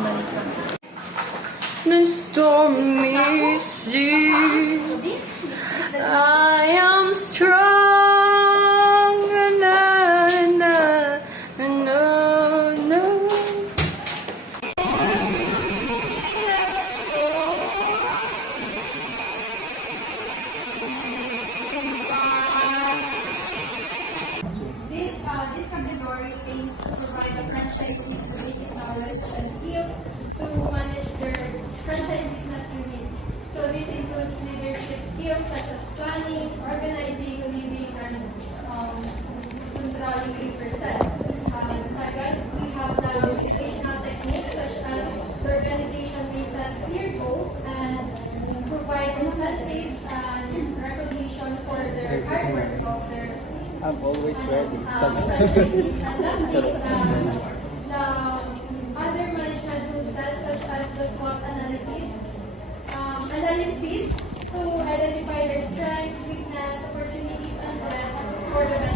Amerika. The stormy seas, I am strong, no. This category aims to provide the franchisees the basic knowledge and skills to manage their franchise business units. So this includes leadership skills such as planning, organizing, leading, and controlling resources. Second, we have the motivational techniques such as the organization may set clear goals and provide incentives and recognition for their hard work of their I'm always ready. and lastly, the other management tools such as the SWOT analysis to identify their strengths, weakness, opportunities, and threats for the